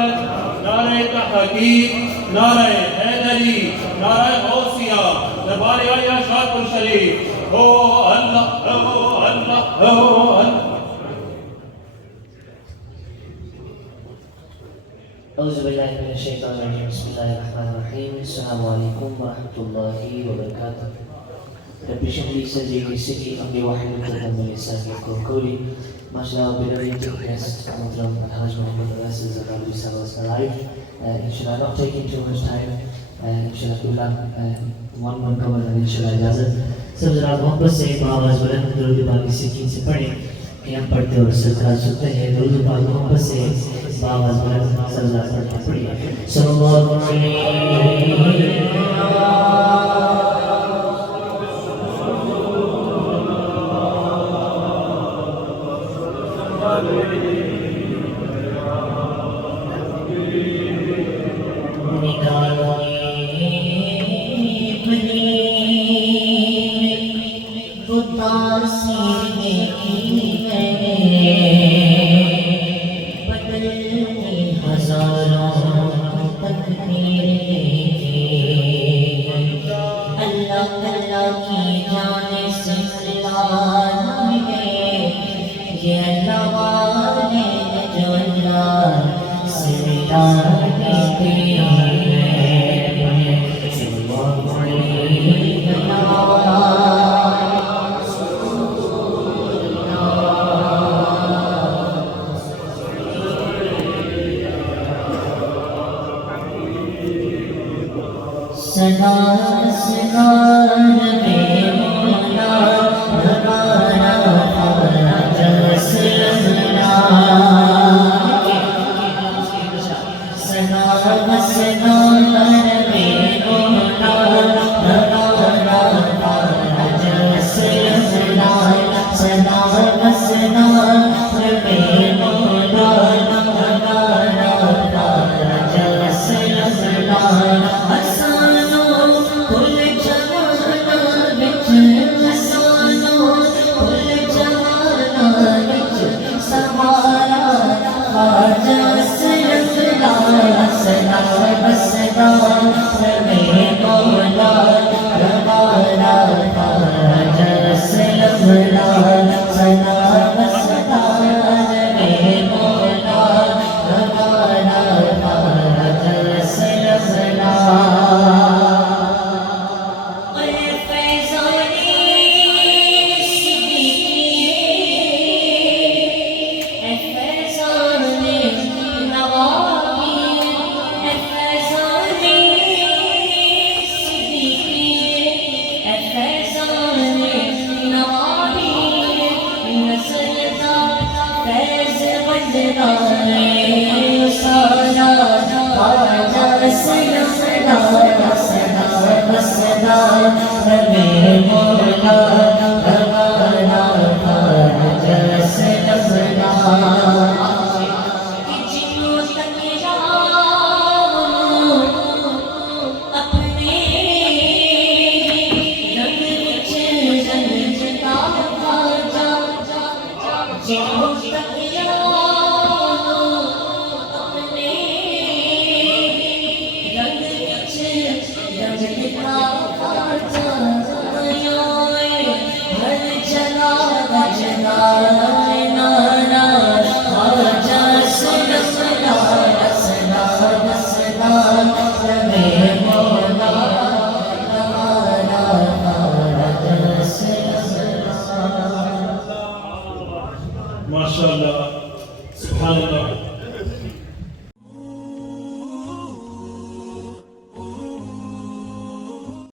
नारे तहकीक, नारे हैदरी, नारे गौसिया, दरबार आलिया शाहपुर शरीफ। ओ अल्लाह, ओ अल्लाह, ओ अल्लाह। औज़ुबिल्लाहि मिनश्शैतानिर्रजीम, बिस्मिल्लाहिर्रहमानिर्रहीम, अस्सलामु अलैकुम व रहमतुल्लाहि व बरकातुहू। रब्बि इश्रह ली सदरी वयस्सिर ली अमरी वाहलुल उक़दतम मिन लिसानी यफ़क़हू क़ौली। Mashallah, we really took guest Mudram Alhaj Muhammad Rasul Zakari was alive. Inshallah, not taking too much time. Inshallah, one cover and inshallah ijazat. सब जरा मोहब्बत से आवाज़ बुलंद दुरूद पाक की सीखी से पढ़ें कि हम पढ़ते और सरकार सुनते हैं। दुरूद पाक मोहब्बत से आवाज़ बुलंद सब जरा पढ़ते पढ़िए। सल्लल्लाहु अलैहि माशाअल्लाह, सुभान अल्लाह।